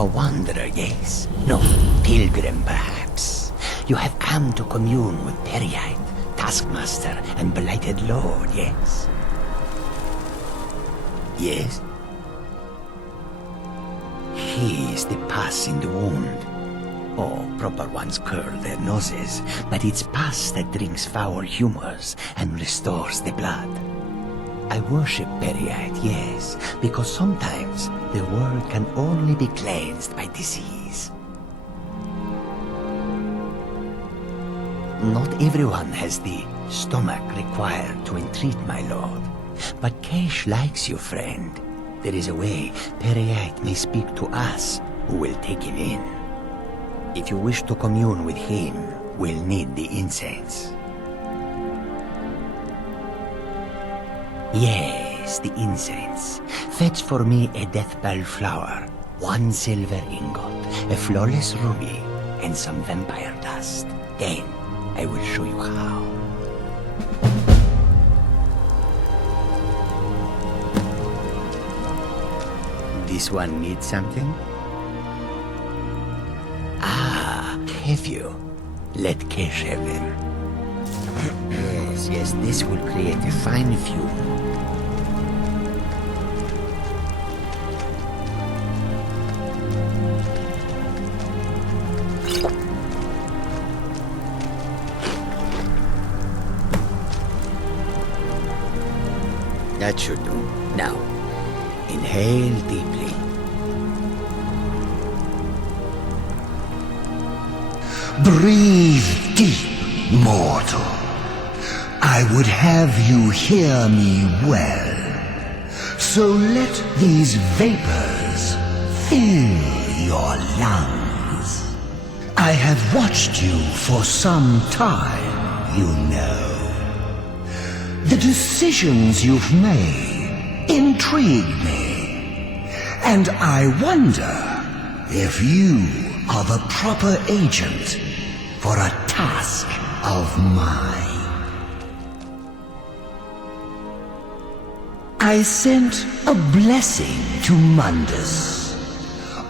A wanderer, yes. No, pilgrim, perhaps. You have come to commune with Periite, Taskmaster, and Blighted Lord, yes? Yes? He is the pus in the wound. Oh, proper ones curl their noses, but it's pus that drinks foul humors and restores the blood. I worship Periite, yes, because sometimes the world can only be cleansed by disease. Not everyone has the stomach required to entreat my lord, but Kesh likes you, friend. There is a way Periite may speak to us who will take him in. If you wish to commune with him, we'll need the incense. Yes, the incense. Fetch for me a deathbell flower, 1 silver ingot, a flawless ruby, and some vampire dust. Then I will show you how. This one needs something? Ah, have you? Let Kesh have them. Yes, this will create a fine fume. That should do. Now, inhale deeply. Breathe deep, mortal. I would have you hear me well. So let these vapors fill your lungs. I have watched you for some time, you know. The decisions you've made intrigue me, and I wonder if you are the proper agent for a task of mine. I sent a blessing to Mundus,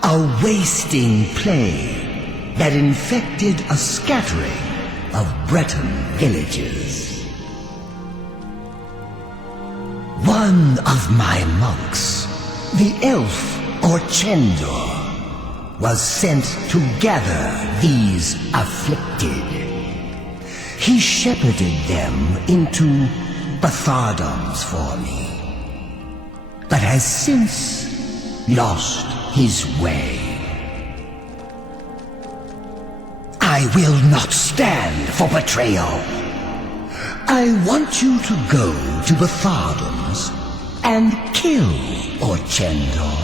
a wasting plague that infected a scattering of Breton villages. One of my monks, the elf Orchendor, was sent to gather these afflicted. He shepherded them into Bathardoms for me, but has since lost his way. I will not stand for betrayal. I want you to go to Bathardoms and kill Orchendor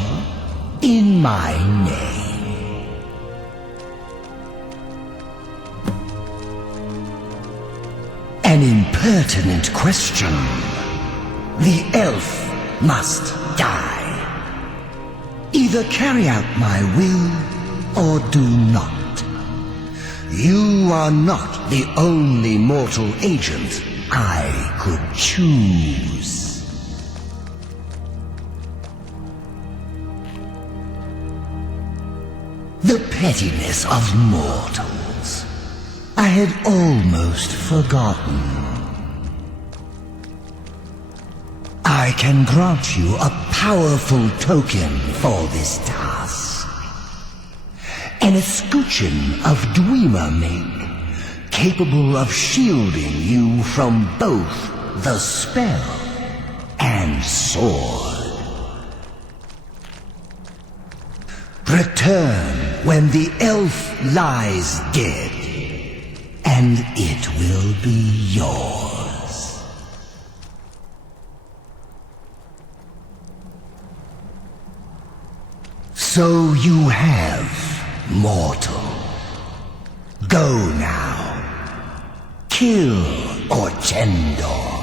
in my name. An impertinent question. The elf must die. Either carry out my will or do not. You are not the only mortal agent I could choose. The pettiness of mortals. I had almost forgotten. I can grant you a powerful token for this task. An escutcheon of Dwemer make, capable of shielding you from both the spell and sword. Return when the elf lies dead, and it will be yours. So you have, mortal. Go now. Kill Orchendor.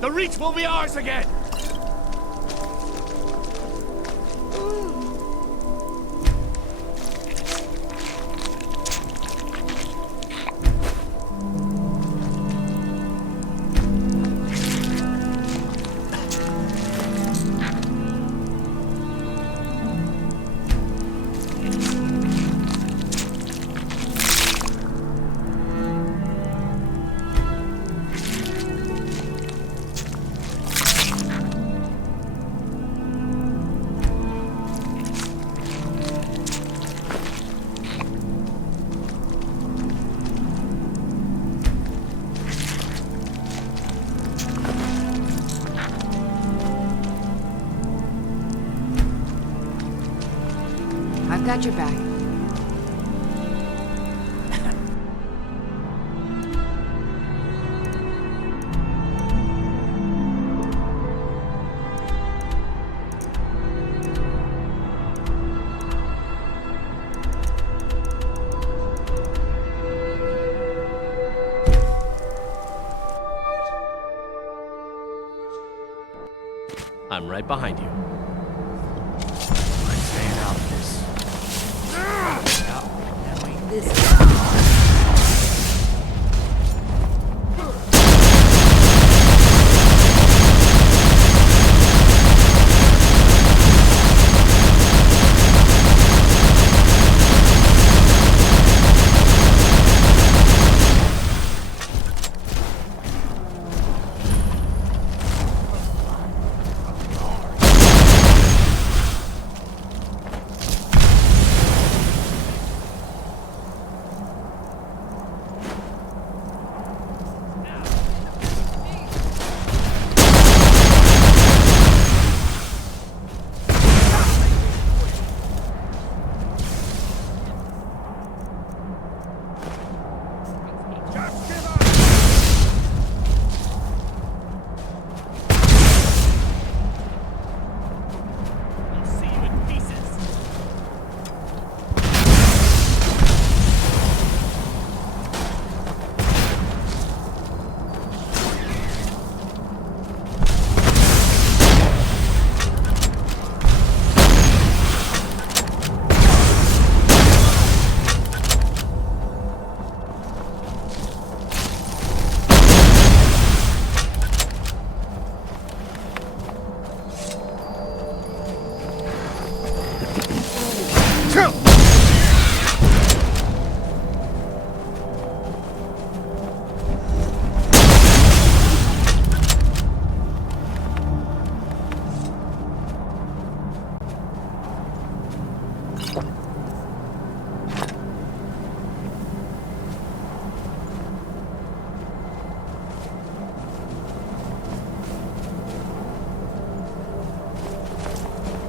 The Reach will be ours again! I've got your back. I'm right behind you. I'm staying out of this.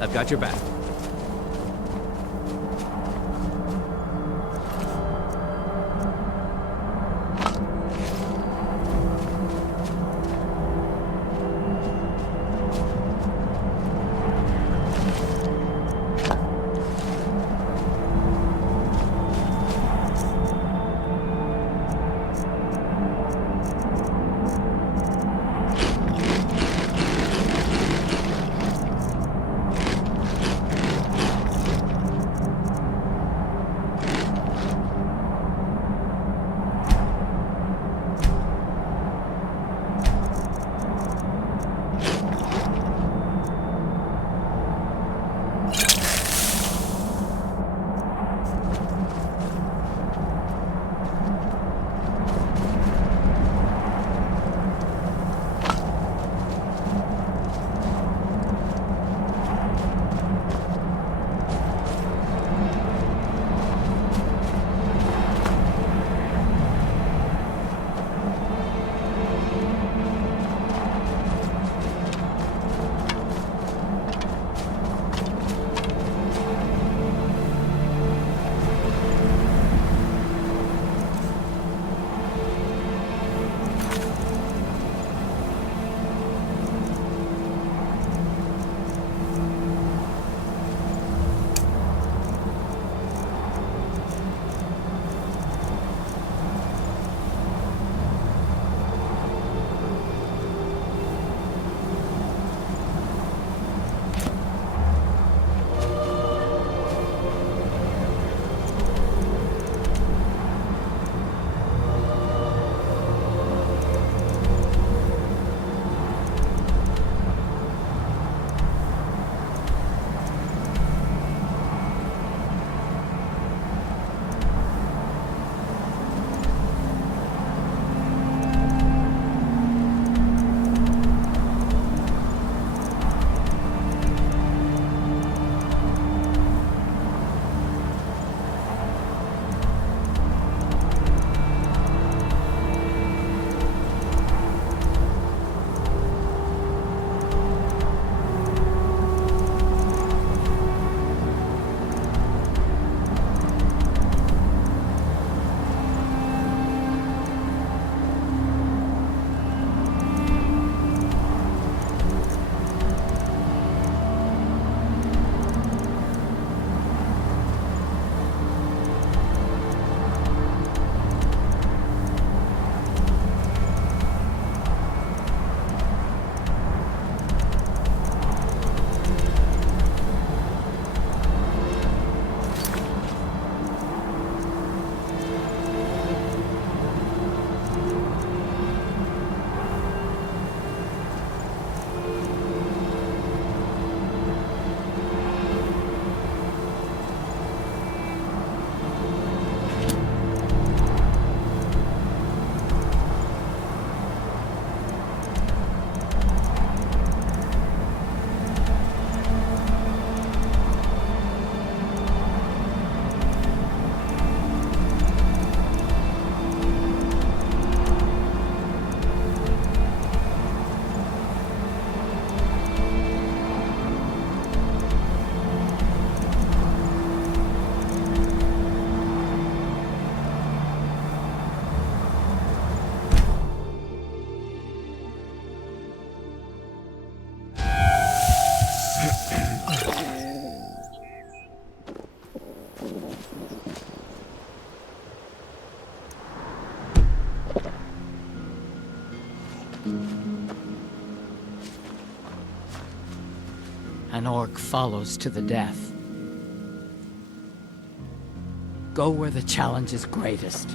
I've got your back. An orc follows to the death. Go where the challenge is greatest.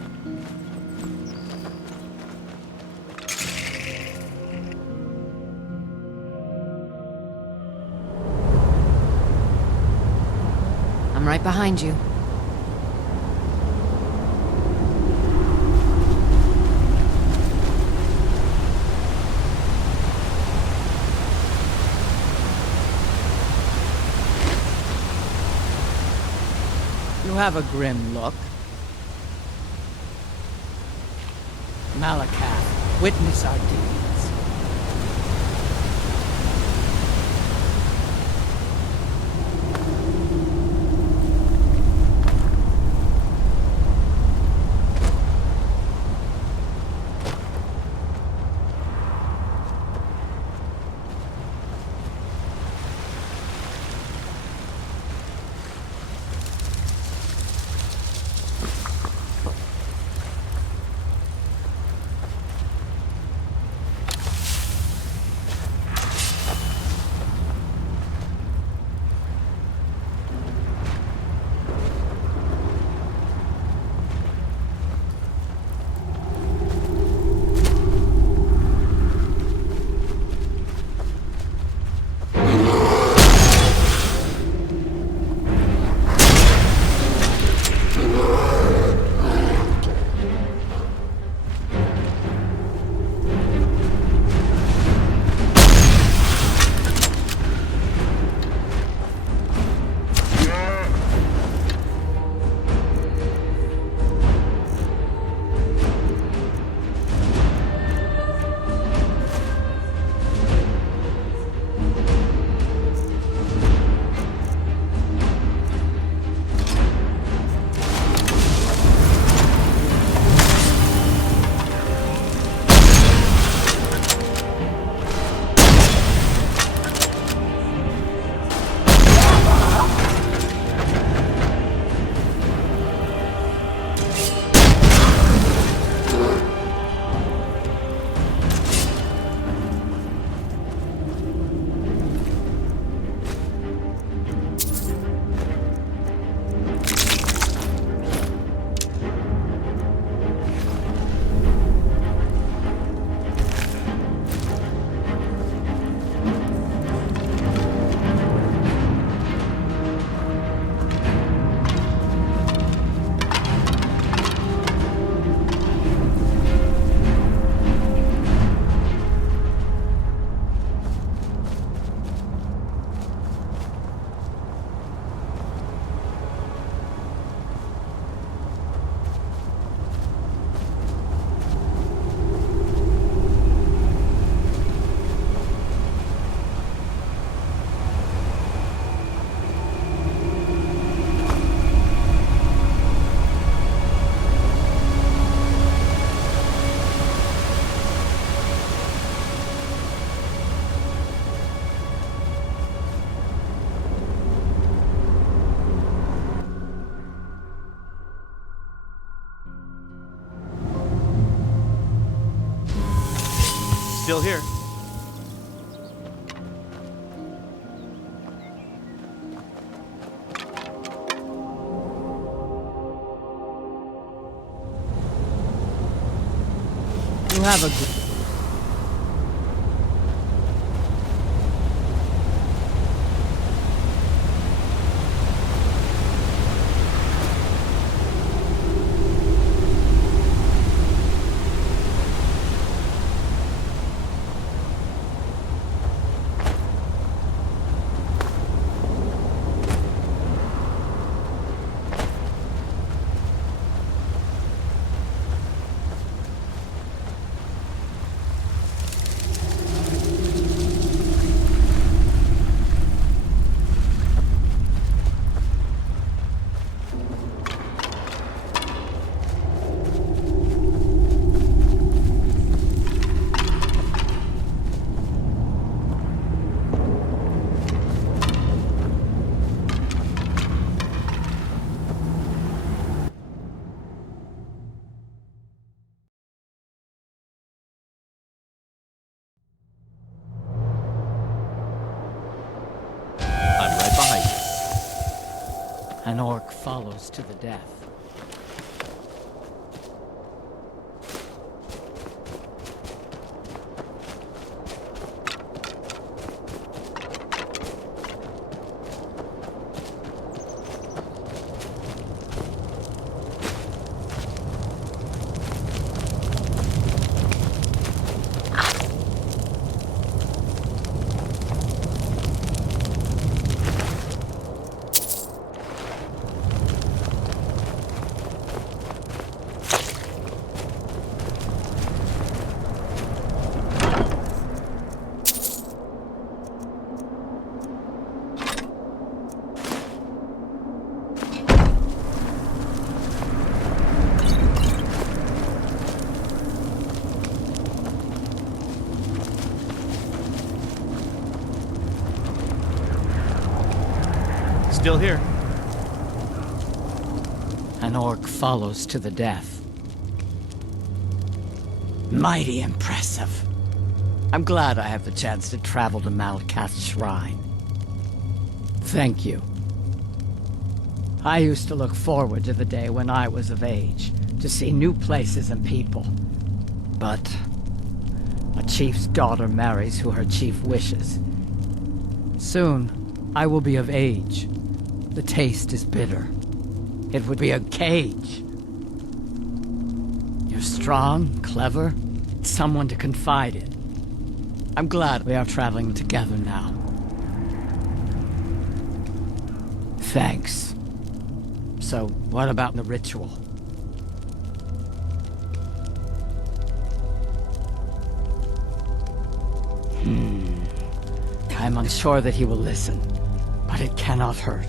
I'm right behind you. You have a grim look. Malakath, witness our deeds. Still here. You have a good... An orc follows to the death. Still here. An orc follows to the death. Mighty impressive. I'm glad I have the chance to travel to Malakath's shrine. Thank you. I used to look forward to the day when I was of age, to see new places and people. But a chief's daughter marries who her chief wishes. Soon, I will be of age. The taste is bitter. It would be a cage. You're strong, clever, someone to confide in. I'm glad we are traveling together now. Thanks. So, what about the ritual? I'm unsure that he will listen, but it cannot hurt.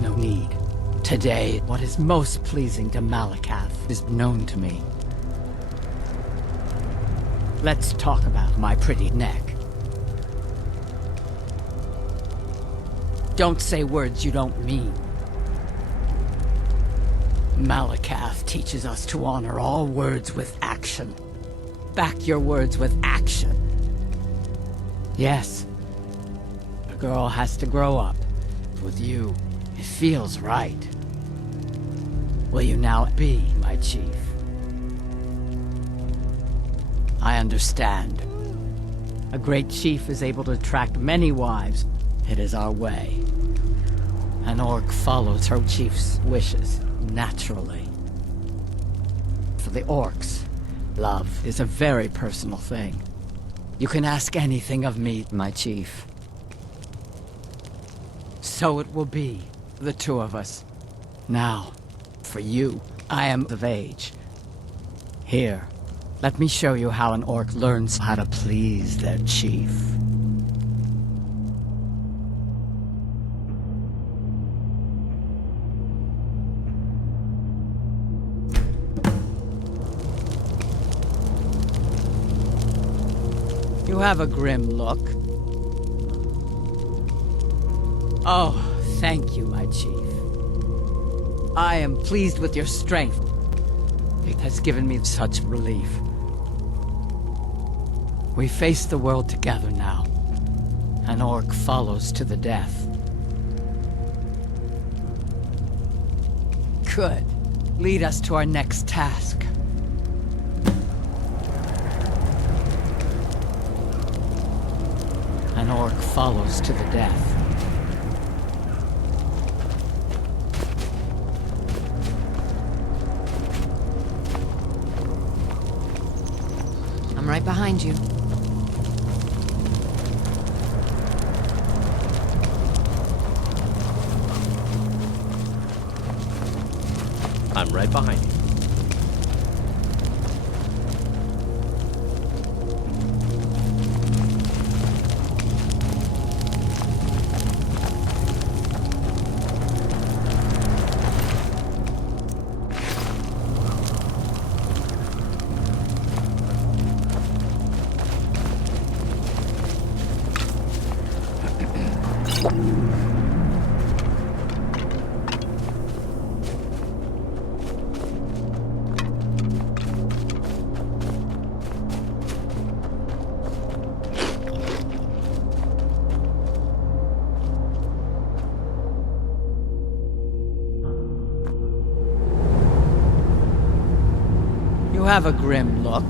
No need. Today, what is most pleasing to Malakath is known to me. Let's talk about my pretty neck. Don't say words you don't mean. Malakath teaches us to honor all words with action. Back your words with action. Yes. A girl has to grow up. With you, it feels right. Will you now be my chief? I understand. A great chief is able to attract many wives. It is our way. An orc follows her chief's wishes, naturally. For the orcs, love is a very personal thing. You can ask anything of me, my chief. So it will be, the two of us. Now, for you, I am of age. Here, let me show you how an orc learns how to please their chief. You have a grim look. Oh, thank you, my chief. I am pleased with your strength. It has given me such relief. We face the world together now. An orc follows to the death. Good. Lead us to our next task. An orc follows to the death. I'm right behind you. I'm right behind you. You have a grim look.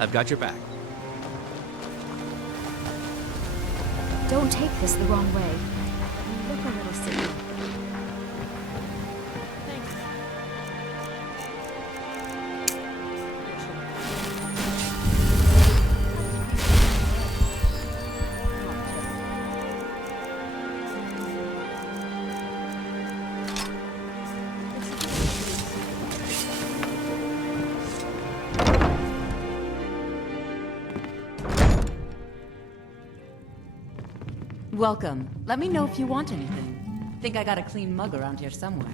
I've got your back. Don't take this the wrong way. You look a little silly. Welcome. Let me know if you want anything. Think I got a clean mug around here somewhere.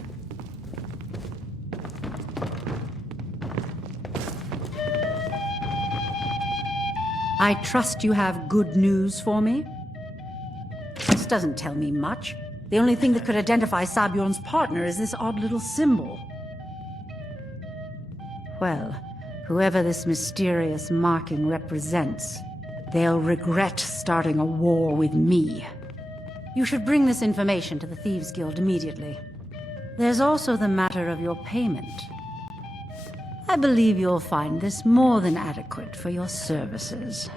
I trust you have good news for me? This doesn't tell me much. The only thing that could identify Sabjorn's partner is this odd little symbol. Well, whoever this mysterious marking represents, they'll regret starting a war with me. You should bring this information to the Thieves' Guild immediately. There's also the matter of your payment. I believe you'll find this more than adequate for your services.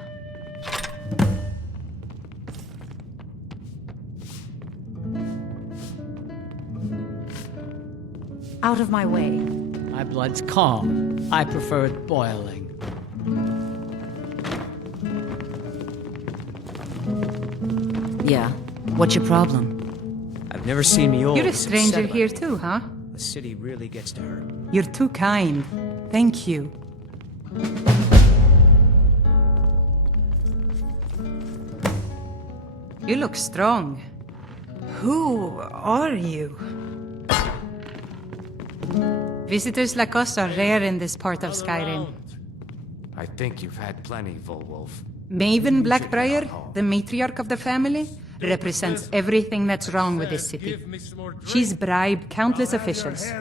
Out of my way. My blood's calm. I prefer it boiling. Yeah. What's your problem? I've never seen me old. You're a stranger here too, huh? The city really gets to her. You're too kind. Thank you. You look strong. Who are you? Visitors like us are rare in this part of Skyrim. I think you've had plenty, Volwolf. Maven Blackbriar, the matriarch of the family, represents everything that's wrong with this city. She's bribed countless officials,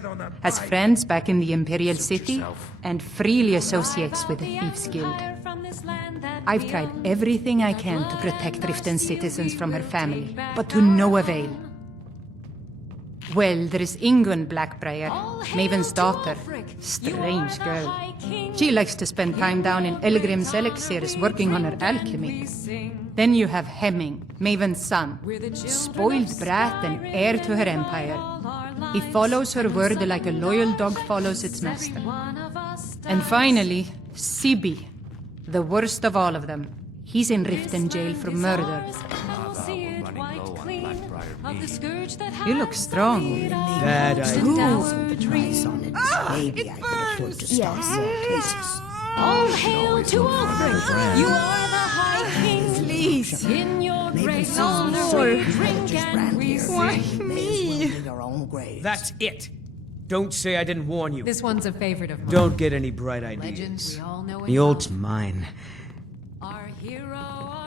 has friends back in the Imperial City, and freely associates with the Thieves' Guild. I've tried everything I can to protect Riften's citizens from her family, but to no avail. Well, there is Ingun Blackbriar, Maven's daughter. Strange girl. She likes to spend time down in Elgrim's elixirs working on her alchemy. Then you have Hemming, Maven's son. Spoiled brat and heir to her empire. He follows her word like a loyal dog follows its master. And finally, Sibi, the worst of all of them. He's in Riften jail for murder. You look strong. Bad idea. Yes. All hail to Ulfric! You are the High King! Please. In your grace, no more. Drink and we Why me? That's it. Don't say I didn't warn you. This one's a favorite of mine. Don't get any bright ideas. Legends we all know The old's mine. Our hero,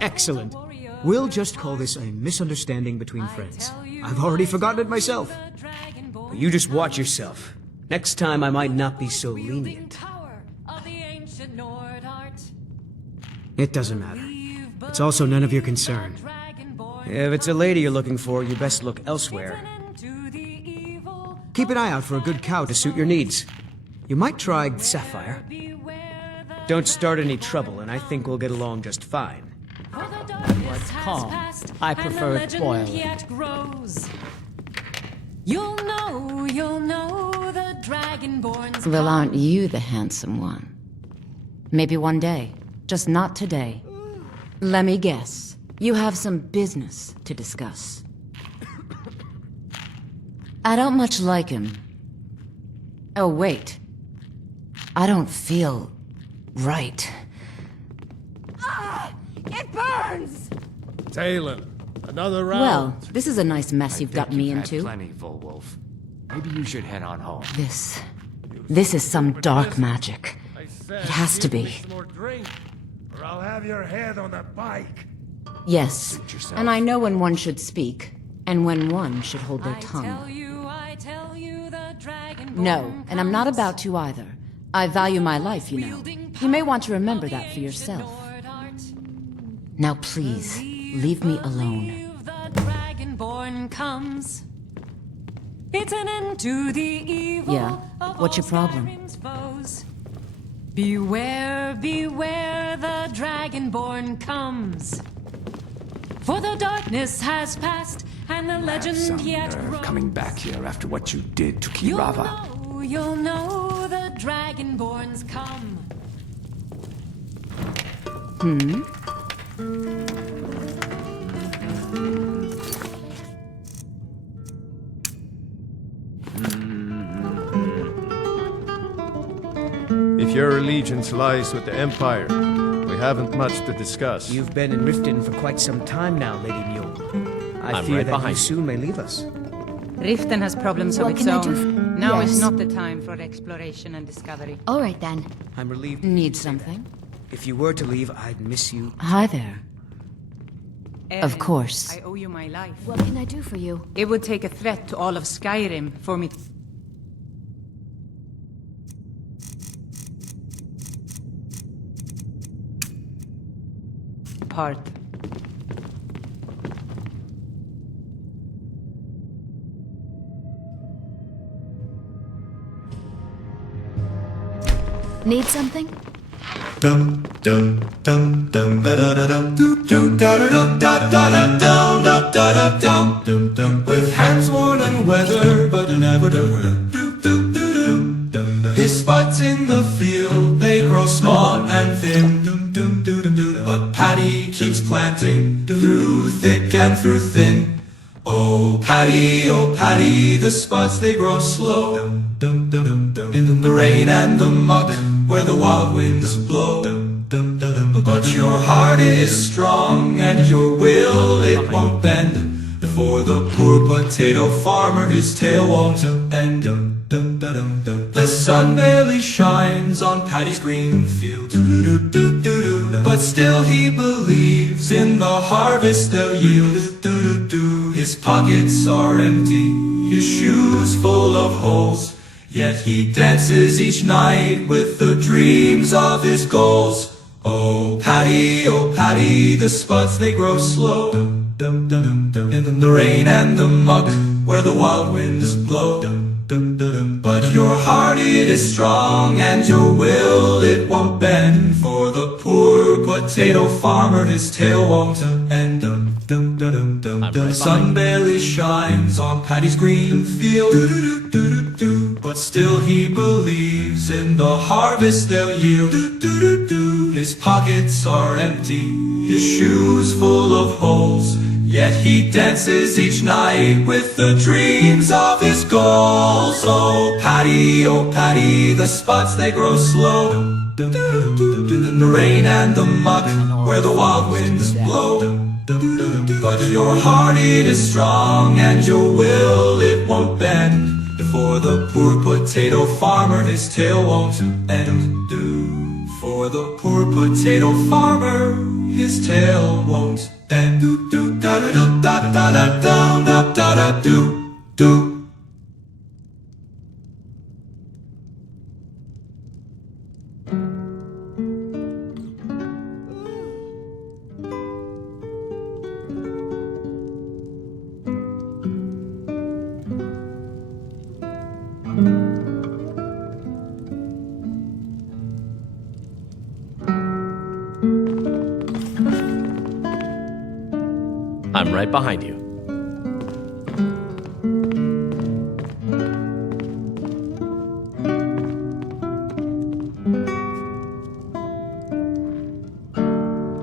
Excellent. We'll just call this a misunderstanding between friends. I've already forgotten it myself. But you just watch yourself. Next time I might not be so lenient. It doesn't matter. It's also none of your concern. If it's a lady you're looking for, you best look elsewhere. Keep an eye out for a good cow to suit your needs. You might try Sapphire. Don't start any trouble, and I think we'll get along just fine. Blood's calm. I prefer it boiling. You'll know the Dragonborn's Well, aren't you the handsome one? Maybe one day. Just not today. Let me guess. You have some business to discuss. I don't much like him. Oh, wait. I don't feel right. It burns! Talon, another round. Well, this is a nice mess you've got me into. Plenty, Volwolf. Maybe you should head on home. This is some dark magic. It has to be. Or I'll have your head on a pike. Yes, and I know when one should speak, and when one should hold their tongue. I tell you the Dragonborn No, and I'm not about to either. I value my life, you know. You may want to remember that for yourself. Now please, leave me alone. The Dragonborn comes. It's an end to the evil Yeah, of what's your all problem? Skyrim's foes. Beware, beware, the Dragonborn comes. For the darkness has passed, and the legend Some yet nerve grows. coming back here after what you did to You'll Kirava. you'll know the Dragonborns come. If your allegiance lies with the Empire, we haven't much to discuss. You've been in Riften for quite some time now, Lady Mule. I I'm fear right that you behind you. soon may leave us. Riften has problems of What its can I do own. Now is Yes. not the time for exploration and discovery. All right then. I'm relieved. Need something? If you were to leave, I'd miss you. Hi there. Of Erin, course. I owe you my life. What can I do for you? It would take a threat to all of Skyrim for me. Part. Need something? Dum dum dum dum da da da dum dum da da dum da da da dum da da da dum dum dum. With hands worn and weathered, but never done. His spots in the field, they grow small and thin. But Paddy keeps planting through thick and through thin. Oh Paddy, the spots they grow slow. In the rain and the mud, where the wild winds blow. But your heart is strong and your will it won't bend. For the poor potato farmer his tail won't bend. The sun barely shines on Paddy's green field. But still he believes in the harvest they'll yield. His pockets are empty, his shoes full of holes. Yet he dances each night with the dreams of his goals. Oh Paddy, the spuds they grow slow. In the rain and the muck, where the wild winds blow. But your heart it is strong and your will it won't bend. For the poor potato farmer his tail won't end. The sun barely shines on Paddy's green field. But still he believes in the harvest they'll yield. His pockets are empty, his shoes full of holes. Yet he dances each night with the dreams of his goals. Oh Paddy, the spots they grow slow. In the rain and the muck, where the wild winds blow. But your heart it is strong and your will it won't bend. For the poor potato farmer his tail won't bend. For the poor potato farmer his tail won't bend. Da da da da da da da da da do. I'm right behind you.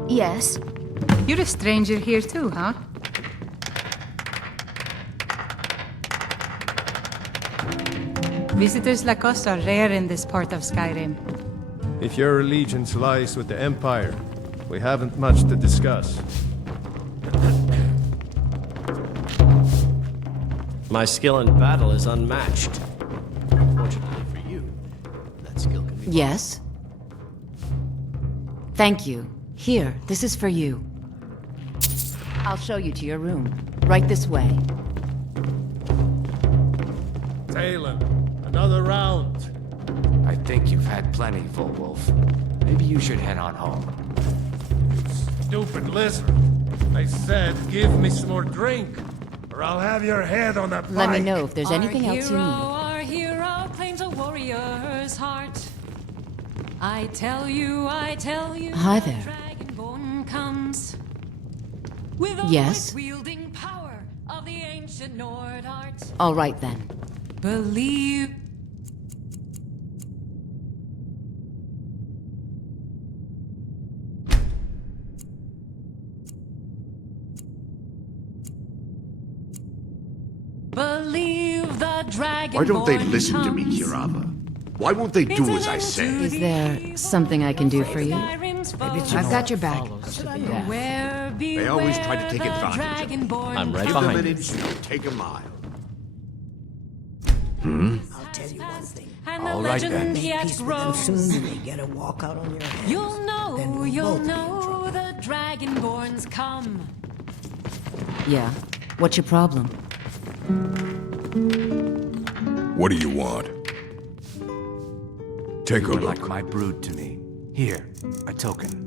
Yes. You're a stranger here too, huh? Visitors like us are rare in this part of Skyrim. If your allegiance lies with the Empire, we haven't much to discuss. My skill in battle is unmatched. Fortunately for you, that skill can be... Yes? Thank you. Here, this is for you. I'll show you to your room. Right this way. Talon, another round. I think you've had plenty, Volwolf. Maybe you should head on home. Stupid lizard. I said, give me some more drink, or I'll have your head on a pike. Let me know if there's anything else you need. Our hero claims a warrior's heart. I tell you, Hi there. Dragonborn comes with all Yes? the wielding power of the ancient Nord art. All right then. Believe. Believe the dragon. Why don't they listen to me, Kirava? Why won't they do as I say? Is there something I can do for you? I've got your back. They always try to take advantage of me. I'm right Give behind them an you. inch, they'll take a mile. I'll tell you one thing. All right then. Yet Peace with them grows. soon, and they get a walk out on your hands. You'll Then know, we'll you'll both be in know the Dragonborns come. Yeah. What's your problem? What do you want? Take a You were look. like my brood to me. Here, a token.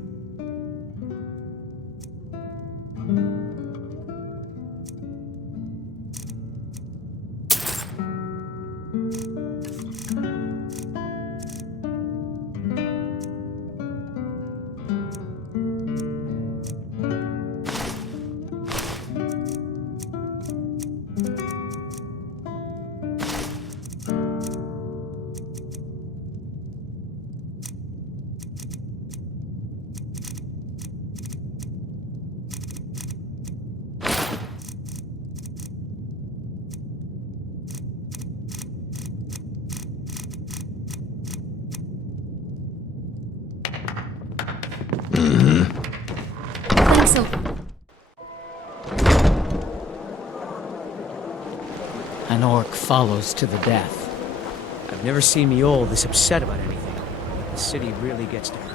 Thanks a An orc follows to the death. I've never seen Miol this upset about anything. The city really gets to her.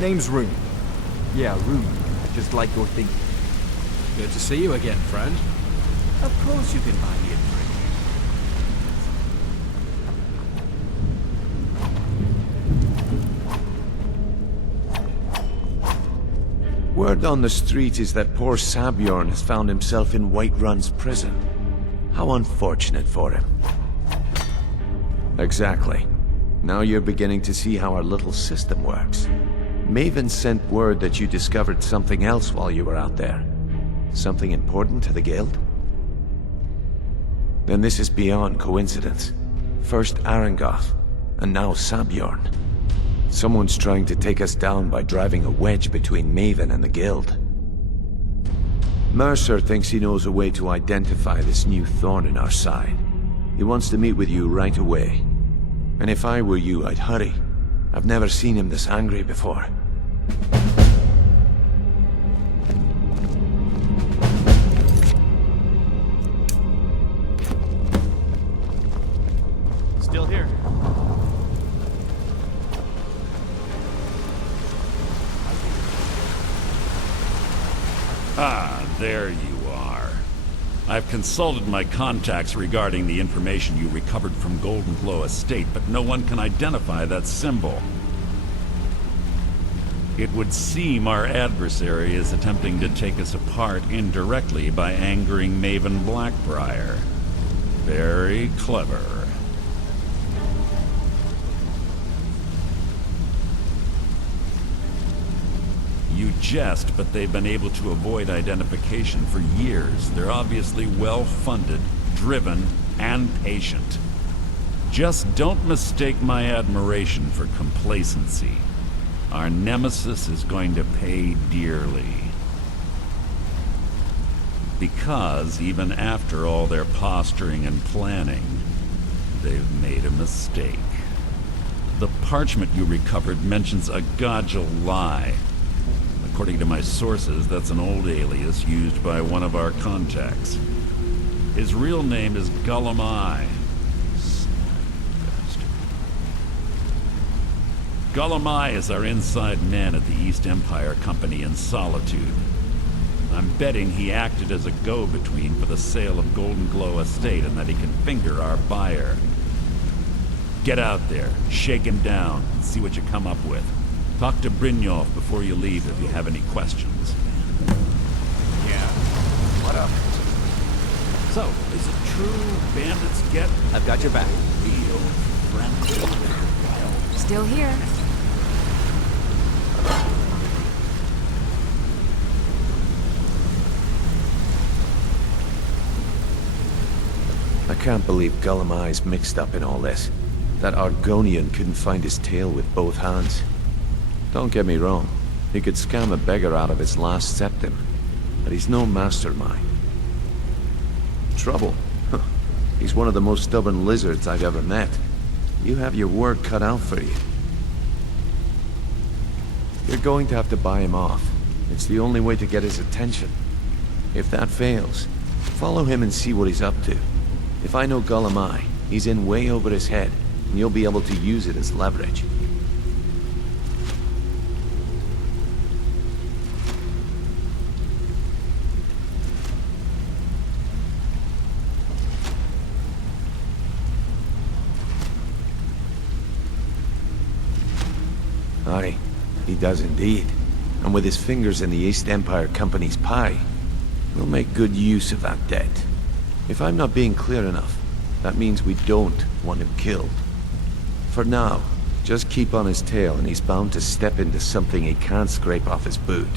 Name's Rune. Yeah, Rune. Just like you're thinking. Good to see you again, friend. Of course you can buy me a drink. Word on the street is that poor Sabjorn has found himself in Whiterun's prison. How unfortunate for him. Exactly. Now you're beginning to see how our little system works. Maven sent word that you discovered something else while you were out there. Something important to the Guild? Then this is beyond coincidence. First Arangoth, and now Sabjorn. Someone's trying to take us down by driving a wedge between Maven and the Guild. Mercer thinks he knows a way to identify this new thorn in our side. He wants to meet with you right away. And if I were you, I'd hurry. I've never seen him this angry before. Still here. Ah, there you are. I've consulted my contacts regarding the information you recovered from Golden Glow Estate, but no one can identify that symbol. It would seem our adversary is attempting to take us apart indirectly by angering Maven Blackbriar. Very clever. You jest, but they've been able to avoid identification for years. They're obviously well-funded, driven, and patient. Just don't mistake my admiration for complacency. Our nemesis is going to pay dearly. Because even after all their posturing and planning, they've made a mistake. The parchment you recovered mentions a Godgel lie. According to my sources, that's an old alias used by one of our contacts. His real name is Gullum-Eye. Gullum-Eye is our inside man at the East Empire Company in Solitude. I'm betting he acted as a go-between for the sale of Golden Glow Estate and that he can finger our buyer. Get out there, shake him down, and see what you come up with. Talk to Brynjolf before you leave if you have any questions. Yeah. What up? So, is it true bandits get... I've got your back. Real friendly? Still here. I can't believe Gullum-Eye's mixed up in all this. That Argonian couldn't find his tail with both hands. Don't get me wrong, he could scam a beggar out of his last septim, but he's no mastermind. Trouble? Huh. He's one of the most stubborn lizards I've ever met. You have your work cut out for you. You're going to have to buy him off. It's the only way to get his attention. If that fails, follow him and see what he's up to. If I know Gullum-Eye, he's in way over his head, and you'll be able to use it as leverage. Aye, he does indeed. And with his fingers in the East Empire Company's pie, we'll make good use of that debt. If I'm not being clear enough, that means we don't want him killed. For now, just keep on his tail and he's bound to step into something he can't scrape off his boot.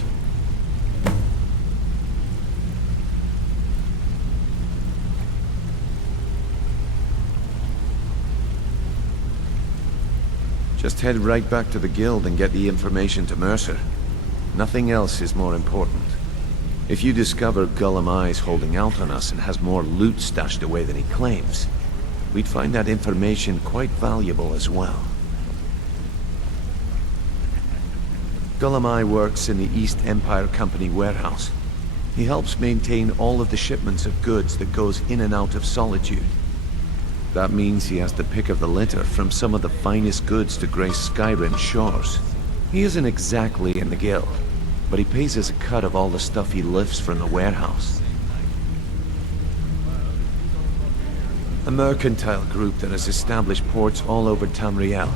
Just head right back to the guild and get the information to Mercer. Nothing else is more important. If you discover Gullum-Eye's holding out on us and has more loot stashed away than he claims, we'd find that information quite valuable as well. Gullum-Eye works in the East Empire Company warehouse. He helps maintain all of the shipments of goods that goes in and out of Solitude. That means he has to pick of the litter from some of the finest goods to grace Skyrim shores. He isn't exactly in the guild, but he pays us a cut of all the stuff he lifts from the warehouse. A mercantile group that has established ports all over Tamriel.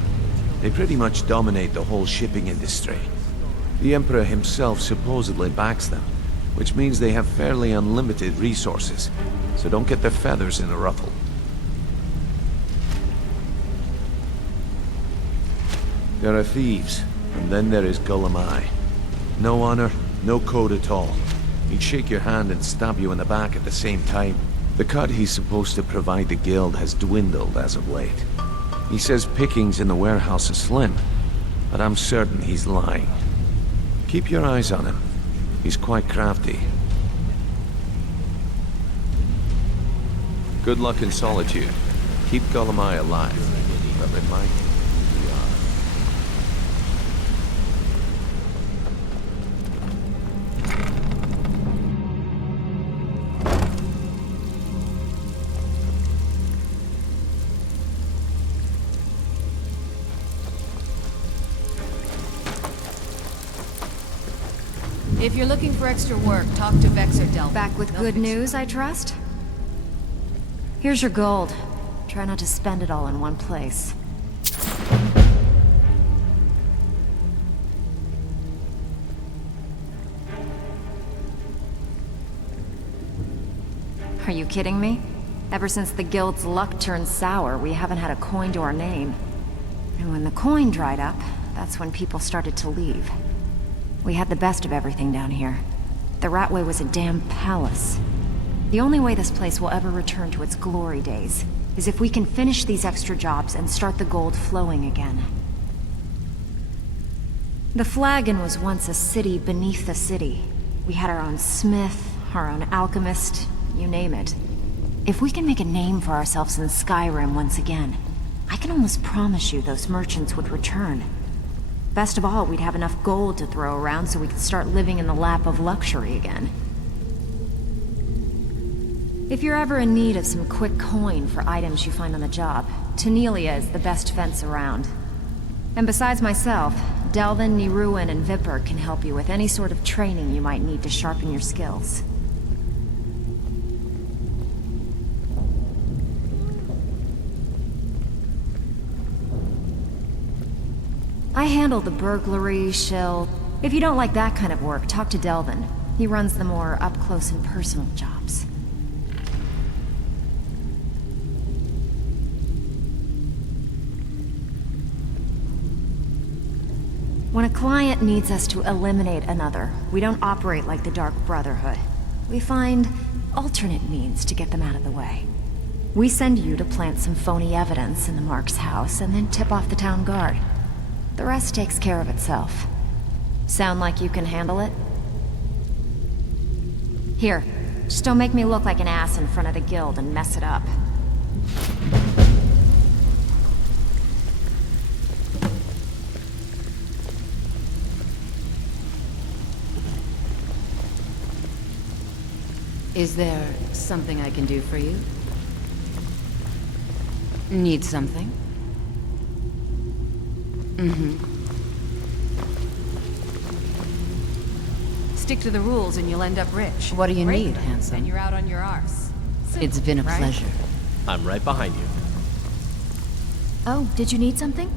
They pretty much dominate the whole shipping industry. The Emperor himself supposedly backs them, which means they have fairly unlimited resources, so don't get their feathers in a ruffle. There are thieves, and then there is Gullum-Eye. No honor, no code at all. He'd shake your hand and stab you in the back at the same time. The cut he's supposed to provide the guild has dwindled as of late. He says pickings in the warehouse are slim, but I'm certain he's lying. Keep your eyes on him. He's quite crafty. Good luck in Solitude. Keep Gullum-Eye alive. But remind him. If you're looking for extra work, talk to Vex or Del. Back with good news, I trust? Here's your gold. Try not to spend it all in one place. Are you kidding me? Ever since the guild's luck turned sour, we haven't had a coin to our name. And when the coin dried up, that's when people started to leave. We had the best of everything down here. The Ratway was a damn palace. The only way this place will ever return to its glory days is if we can finish these extra jobs and start the gold flowing again. The Flagon was once a city beneath the city. We had our own smith, our own alchemist, you name it. If we can make a name for ourselves in Skyrim once again, I can almost promise you those merchants would return. Best of all, we'd have enough gold to throw around so we could start living in the lap of luxury again. If you're ever in need of some quick coin for items you find on the job, Tanelia is the best fence around. And besides myself, Delvin, Niruin, and Vipper can help you with any sort of training you might need to sharpen your skills. I handle the burglary, shill. If you don't like that kind of work, talk to Delvin. He runs the more up-close and personal jobs. When a client needs us to eliminate another, we don't operate like the Dark Brotherhood. We find alternate means to get them out of the way. We send you to plant some phony evidence in the Mark's house and then tip off the town guard. The rest takes care of itself. Sound like you can handle it? Here, just don't make me look like an ass in front of the guild and mess it up. Is there something I can do for you? Need something? Stick to the rules and you'll end up rich. What do you Break need, them, handsome? And you're out on your arse. Simple, It's been a right? pleasure. I'm right behind you. Oh, did you need something?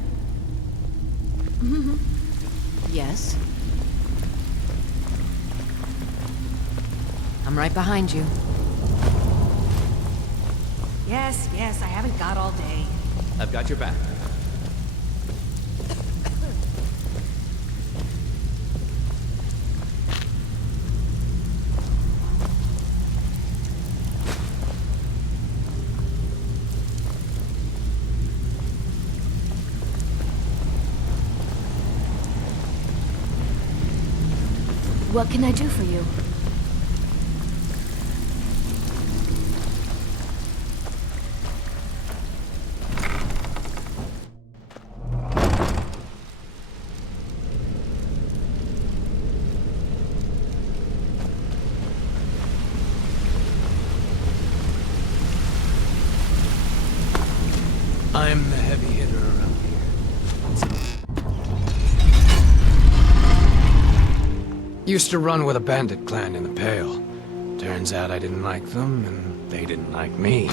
Yes? I'm right behind you. Yes, I haven't got all day. I've got your back. What can I do for you? I'm the heavy hitter around here. Used to run with a bandit clan in the Pale. Turns out I didn't like them, and they didn't like me.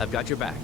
I've got your back.